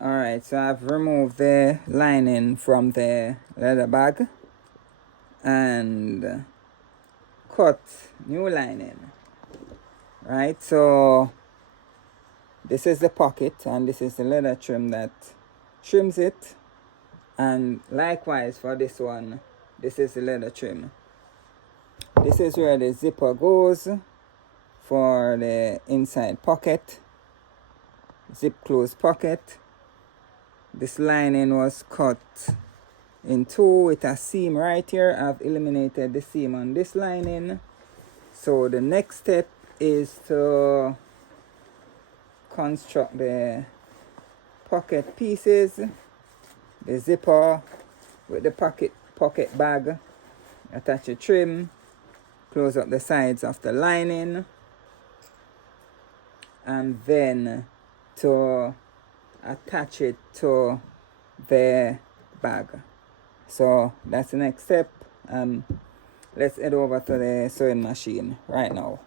Alright, so I've removed the lining from the leather bag and cut new lining. Right, so this is the pocket and this is the leather trim that trims it, and likewise for this one, this is the leather trim. This is where the zipper goes for the inside pocket, zip close pocket. This lining was cut in two with a seam right here. I've eliminated the seam on this lining. So the next step is to construct the pocket pieces, the zipper with the pocket bag, attach the trim, close up the sides of the lining, and then to attach it to the bag. So that's the next step. Let's head over to the sewing machine right now.